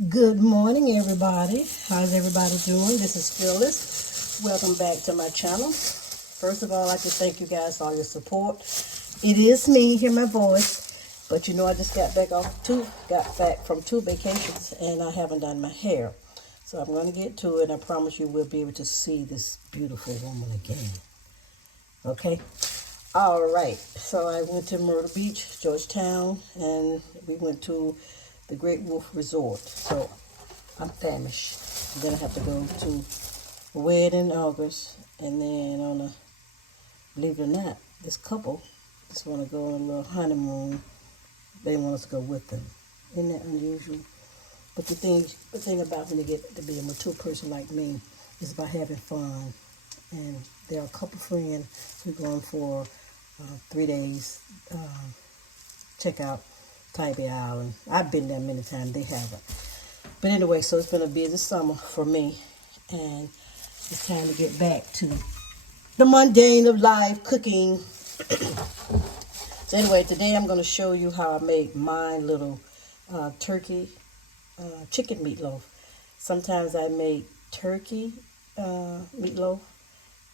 Good morning, everybody. How's everybody doing? This is Fearless. Welcome back to my channel. First of all, I'd like to thank you guys for all your support. It is me, hear my voice, but you know I just got back from two vacations and I haven't done my hair. So I'm going to get to it, and I promise you we'll be able to see this beautiful woman again. Okay? All right. So I went to Myrtle Beach, Georgetown, and we went to the Great Wolf Resort. So I'm famished. Then I have to go to a wedding in August, and then believe it or not, this couple just want to go on a little honeymoon. They want us to go with them. Isn't that unusual? But the thing about when you get to be a mature person like me is about having fun. And there are a couple friends who are going for 3 days. Check out Tybee Island. I've been there many times. They haven't. But anyway, so it's been a busy summer for me, and it's time to get back to the mundane of life, cooking. So anyway, today I'm going to show you how I make my little turkey chicken meatloaf. Sometimes I make turkey meatloaf,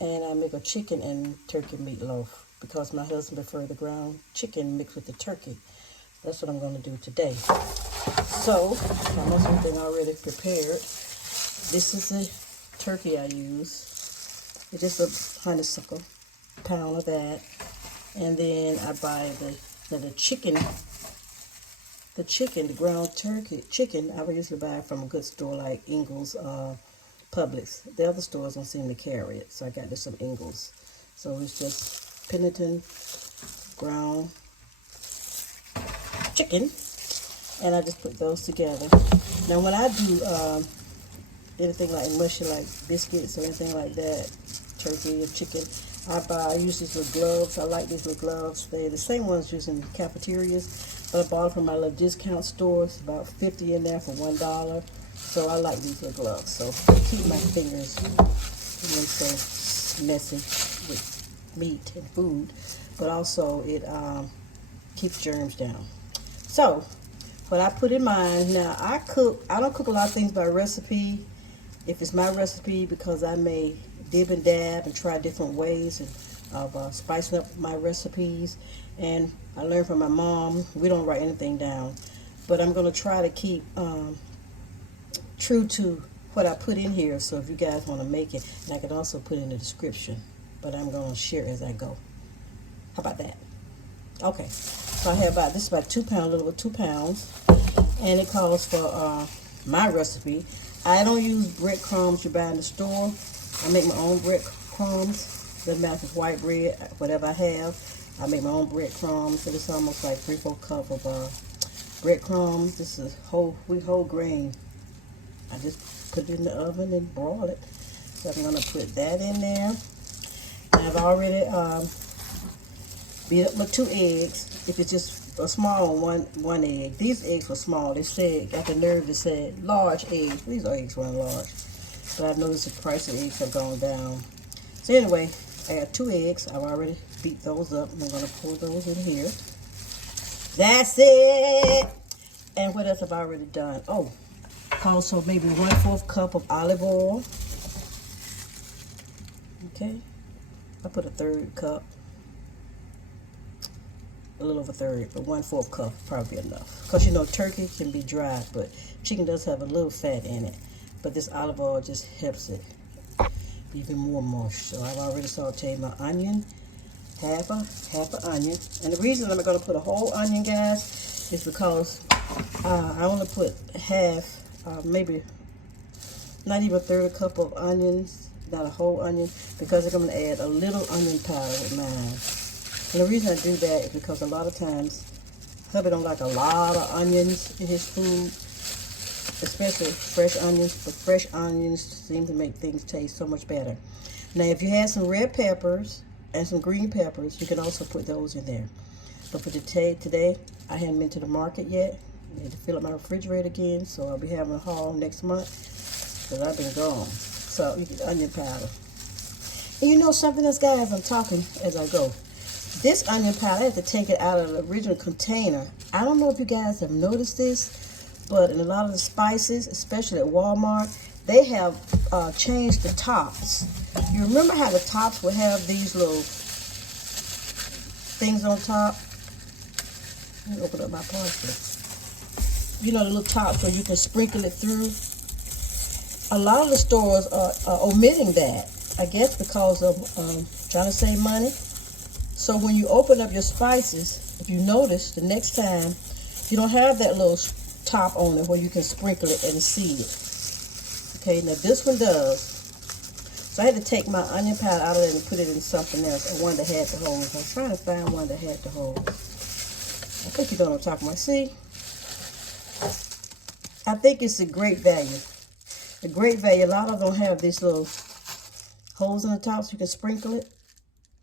and I make a chicken and turkey meatloaf because my husband prefers the ground chicken mixed with the turkey. That's what I'm going to do today. So, almost everything already prepared. This is the turkey I use. It's just a honeysuckle, pound of that. And then I buy the chicken, the ground turkey chicken. I would usually buy it from a good store like Ingles, Publix. The other stores don't seem to carry it, so I got this from Ingles. So it's just Pennington ground chicken, and I just put those together. Now when I do anything like mushy, like biscuits or anything like that, turkey or chicken, I use these little gloves. I like these little gloves. They're the same ones used in cafeterias, but I bought them from my little discount stores, about 50 in there for $1. So I like these little gloves. So they keep my fingers so messy with meat and food, but also it keeps germs down. So, what I put in mine, now I don't cook a lot of things by recipe. If it's my recipe, because I may dib and dab and try different ways of spicing up my recipes. And I learned from my mom, we don't write anything down. But I'm going to try to keep true to what I put in here. So if you guys want to make it, and I can also put in the description. But I'm going to share as I go. How about that? Okay, so I have this is about 2 pounds, a little over 2 pounds, and it calls for my recipe. I don't use breadcrumbs you buy in the store. I make my own breadcrumbs. Doesn't matter if it's white bread, whatever I have. I make my own breadcrumbs. So it's almost like 3/4 cup of breadcrumbs. This is whole grain. I just put it in the oven and broil it. So I'm gonna put that in there. I've already beat up my 2 eggs. If it's just a small one egg. These eggs were small. They said, got the nerve to say large eggs. These eggs weren't large. But I've noticed the price of eggs have gone down. So anyway, I got 2 eggs. I've already beat those up. I'm going to pour those in here. That's it. And what else have I already done? Oh, also maybe 1/4 cup of olive oil. Okay. I put a 1/3 cup. A little over 1/3, but 1/4 cup probably enough. Because you know turkey can be dry, but chicken does have a little fat in it. But this olive oil just helps it be even more mush. So I've already sauteed my onion, half a onion. And the reason I'm going to put a whole onion, guys, is because I only put half, maybe not even 1/3 cup of onions, not a whole onion, because I'm going to add a little onion powder with mine. And the reason I do that is because a lot of times hubby don't like a lot of onions in his food, especially fresh onions, but fresh onions seem to make things taste so much better. Now if you have some red peppers and some green peppers, you can also put those in there. But for today, I haven't been to the market yet. I need to fill up my refrigerator again, so I'll be having a haul next month, because I've been gone. So you get onion powder. And you know something else, guys, I'm talking as I go. This onion powder, I have to take it out of the original container. I don't know if you guys have noticed this, but in a lot of the spices, especially at Walmart, they have changed the tops. You remember how the tops would have these little things on top? Let me open up my parsley. You know, the little tops where you can sprinkle it through. A lot of the stores are omitting that, I guess because of trying to save money. So when you open up your spices, if you notice, the next time, you don't have that little top on it where you can sprinkle it and see it. Okay, now this one does. So I had to take my onion powder out of it and put it in something else, or one that had the holes. I was trying to find one that had the holes. I think you know what I'm talking about. See? I think it's a great value. A great value. A lot of them don't have these little holes in the top so you can sprinkle it.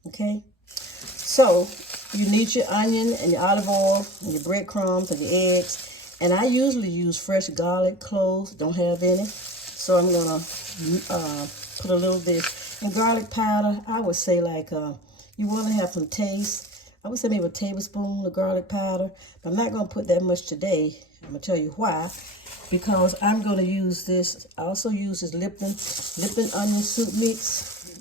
Okay? So, you need your onion and your olive oil and your breadcrumbs and your eggs. And I usually use fresh garlic cloves. Don't have any. So I'm going to put a little bit. And garlic powder, I would say like, you want to have some taste. I would say maybe a tablespoon of garlic powder. But I'm not going to put that much today. I'm going to tell you why. Because I'm going to use this. I also use this Lipton onion soup mix.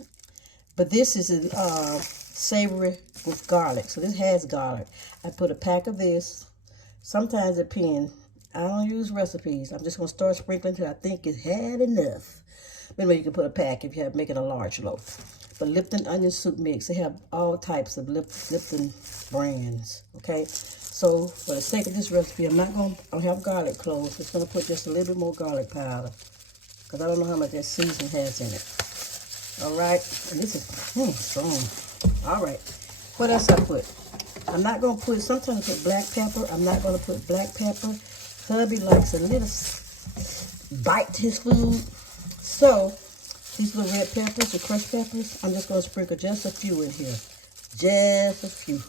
But this is a savory with garlic. So this has garlic. I put a pack of this. Sometimes a pen. I don't use recipes. I'm just going to start sprinkling until I think it had enough. Maybe you can put a pack if you're making a large loaf. But Lipton onion soup mix, they have all types of Lipton brands, okay? So for the sake of this recipe, I don't have garlic cloves. Just going to put just a little bit more garlic powder because I don't know how much that season has in it. All right, and this is strong. All right, what else I put? I'm not going to put, sometimes I put black pepper. I'm not going to put black pepper. Hubby likes a little bite to his food. So, these little red peppers, the crushed peppers, I'm just going to sprinkle just a few in here. Just a few.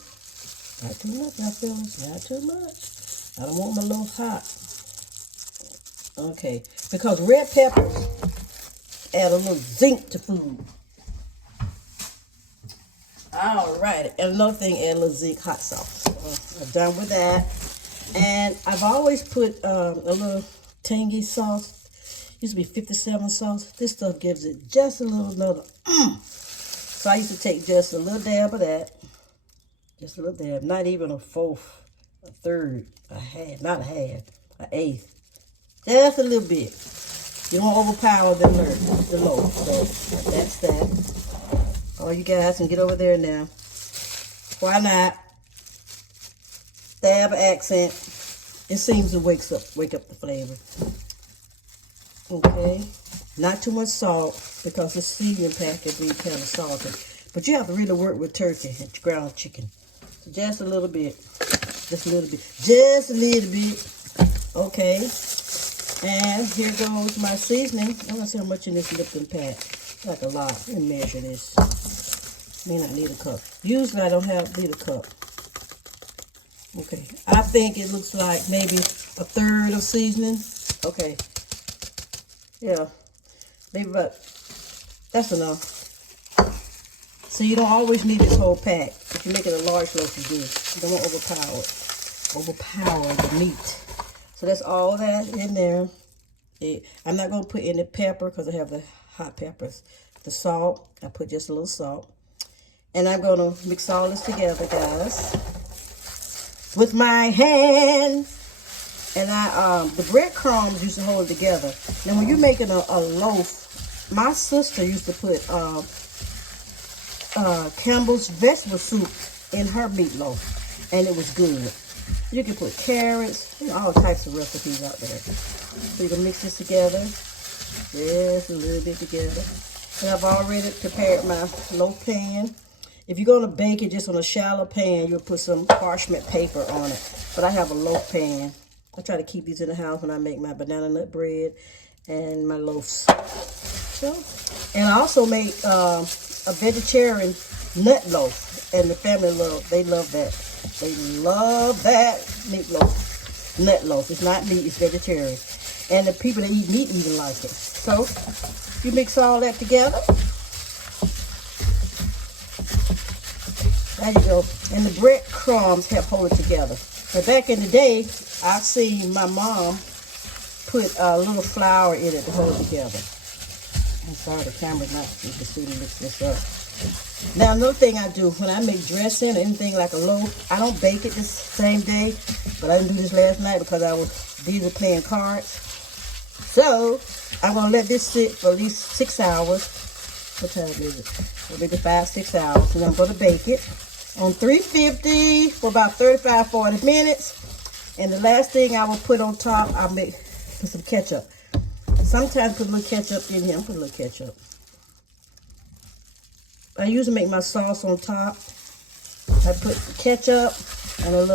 Not too much, now, fellas. Not too much. I don't want my loaf hot. Okay. Because red peppers add a little zinc to food. All right. And another thing, add a little zinc hot sauce. I'm done with that. And I've always put a little tangy sauce. Used to be 57 sauce. This stuff gives it just a little another. So I used to take just a little dab of that. Just a little dab. Not even a fourth, a third, a half, not a half, an eighth. Just a little bit. You don't overpower the loaf. So that's that. All you guys can get over there now. Why not? Dab accent. It seems to wake up the flavor. Okay, not too much salt because this seasoning pack can be kind of salty. But you have to really work with turkey and ground chicken. So just a little bit, just a little bit, just a little bit. Okay, and here goes my seasoning. I want to see how much in this Lipton pack. Like a lot. Let me measure this. May not need a cup. Usually I don't need a cup. Okay, I think it looks like maybe a third of seasoning. Okay. Yeah, maybe about, that's enough. So you don't always need this whole pack. If you make it a large loaf, you do. You don't want to overpower the meat. So that's all that in there. I'm not going to put any pepper because I have the hot peppers. The salt, I put just a little salt. And I'm going to mix all this together, guys, with my hand. And the breadcrumbs used to hold it together. Now, when you're making a loaf, my sister used to put Campbell's vegetable soup in her meatloaf, and it was good. You can put carrots, all types of recipes out there. So you can mix this together, just a little bit together. And I've already prepared my loaf pan. If you're going to bake it just on a shallow pan, you'll put some parchment paper on it. But I have a loaf pan. I try to keep these in the house when I make my banana nut bread and my loaves. So, and I also make a vegetarian nut loaf, and the family they love that. They love that meatloaf, nut loaf. It's not meat, it's vegetarian. And the people that eat meat even like it. So, you mix all that together. There you go. And the breadcrumbs help hold it together. But back in the day, I seen my mom put a little flour in it to hold it together. I'm sorry, the camera's not, you can see me mix this up. Now, another thing I do, when I make dressing or anything like a loaf, I don't bake it this same day, but I didn't do this last night because I was busy playing cards. So, I'm going to let this sit for at least 6 hours. What time is it? Maybe 5, 6 hours. And I'm going to bake it on 350 for about 35, 40 minutes. And the last thing I will put on top, I'll put some ketchup. Sometimes put a little ketchup in here. I'll put a little ketchup. I usually make my sauce on top. I put ketchup and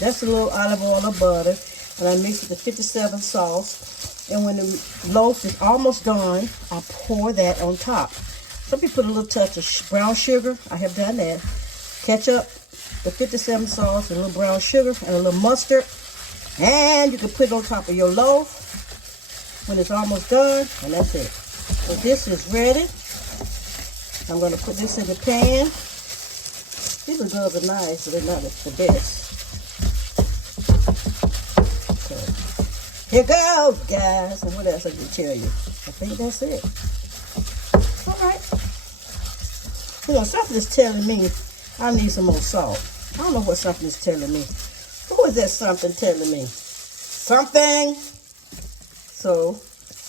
just a little olive oil or butter. And I mix it with the 57 sauce. And when the loaf is almost done, I pour that on top. Some people put a little touch of brown sugar. I have done that. Ketchup, the 57 sauce, and a little brown sugar, and a little mustard. And you can put it on top of your loaf when it's almost done, and that's it. So this is ready. I'm going to put this in the pan. These gloves are nice, but they're not the best. So, here goes, guys. And what else I can tell you? I think that's it. All right. You know, something is telling me I need some more salt. I don't know what something is telling me. Who is that something telling me? Something. So,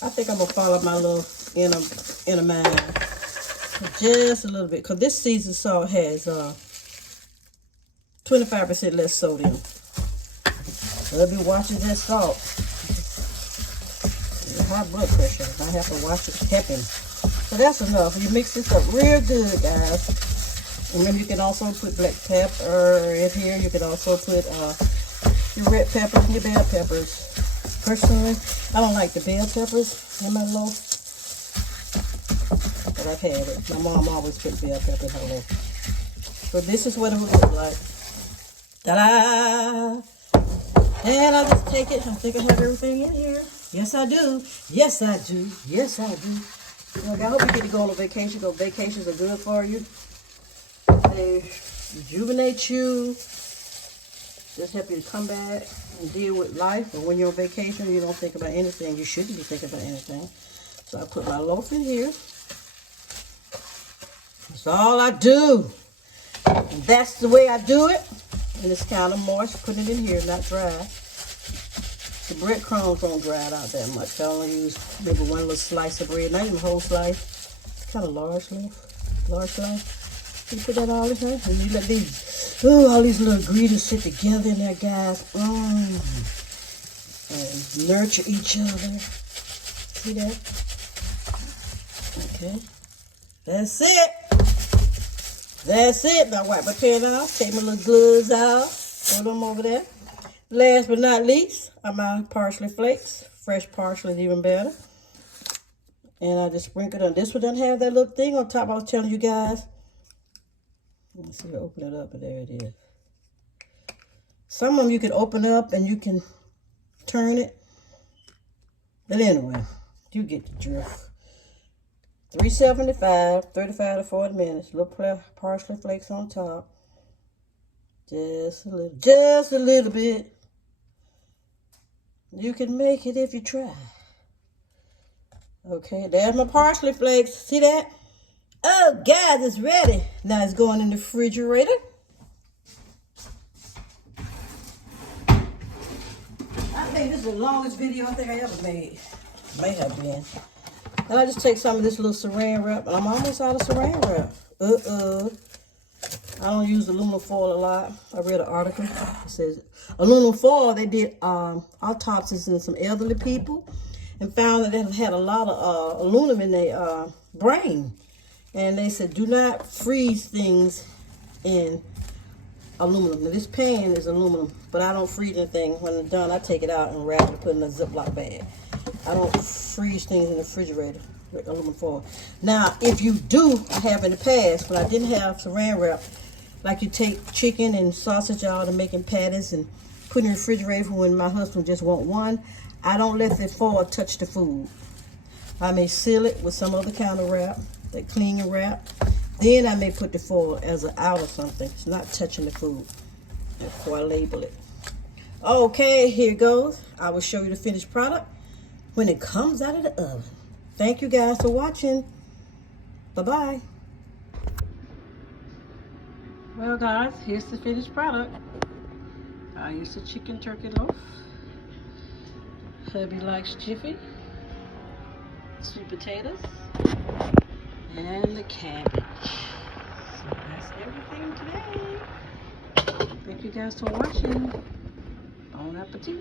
I think I'm going to follow my little inner mind. Just a little bit. Because this seasoned salt has 25% less sodium. So I'll be watching that salt. High blood pressure. I have to watch it happen. So that's enough. You mix this up real good, guys. And then you can also put black pepper in here. You can also put your red peppers and your bell peppers. Personally, I don't like the bell peppers in my loaf, but I've had it. My mom always put bell pepper in her loaf. So this is what it would look like. Ta-da! And I'll just take it. I think I have everything in here. Yes, I do. Yes, I do. Yes, I do. Look, I hope you get to go on a vacation, because vacations are good for you. They rejuvenate you. Just help you to come back and deal with life. But when you're on vacation, you don't think about anything. You shouldn't be thinking about anything. So I put my loaf in here. That's all I do. And that's the way I do it. And it's kind of moist. Put it in here, not dry. The breadcrumbs don't dry it out that much. I only use maybe one little slice of bread. Not even a whole slice. It's kind of large loaf. Large slice. You put that all in here. And you let these, all these little ingredients sit together in there, guys. And nurture each other. See that? Okay. That's it. That's it. Now wipe my pan off. Take my little gloves off. Throw them over there. Last but not least are my parsley flakes. Fresh parsley is even better. And I just sprinkle it on. This one doesn't have that little thing on top I was telling you guys. Let's see, open it up, and there it is. Some of them you can open up and you can turn it. But anyway, you get the drift. $3.75, 35 to 40 minutes. Little parsley flakes on top. Just a little bit. You can make it if you try. Okay, there's my parsley flakes. See that? Oh, guys, it's ready. Now it's going in the refrigerator. I think this is the longest video I think I ever made. May have been. And I just take some of this little saran wrap, and I'm almost out of saran wrap. I don't use aluminum foil a lot. I read an article. It says aluminum foil, they did autopsies in some elderly people and found that they had a lot of aluminum in their brain. And they said, do not freeze things in aluminum. Now, this pan is aluminum, but I don't freeze anything. When it's done, I take it out and wrap it and put it in a Ziploc bag. I don't freeze things in the refrigerator with aluminum foil. Now, if you do, I have in the past, when I didn't have saran wrap, like you take chicken and sausage out and making patties and put in the refrigerator when my husband just want one, I don't let the foil touch the food. I may seal it with some other kind of wrap, like cleaning wrap. Then I may put the foil as an out or something. It's not touching the food before I label it. Okay, here it goes. I will show you the finished product. when it comes out of the oven. Thank you guys for watching. Bye-bye. Well, guys, here's the finished product. I used a chicken turkey loaf. Hubby likes Jiffy, sweet potatoes, and the cabbage. So that's everything today. Thank you guys for watching. Bon appetit.